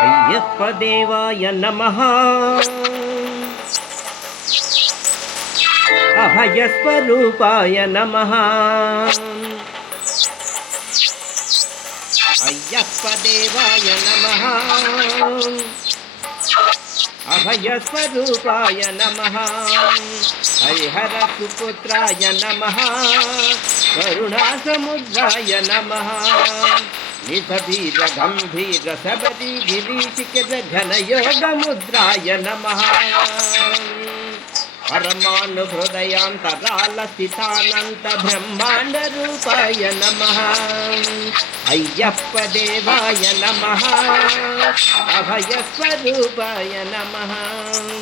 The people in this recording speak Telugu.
అయ్యప్ప దేవాయ నమః. అభయస్వరూపాయ నమః. అయ్యప్ప దేవాయ నమః. అభయస్వరూపాయ నమః. హరిహర సుపుత్రాయ నమః. కరుణాసముద్రాయ నమః. నిధీర గంభీర శబరి గిరీశిఖర ఘనయోగముద్రాయ నమః. పరమాను హృదయాంతరాల స్థితానంత బ్రహ్మాండ రూపాయ నమః. అయ్యప్ప దేవాయ నమః. అభయస్వరూపాయ నమః.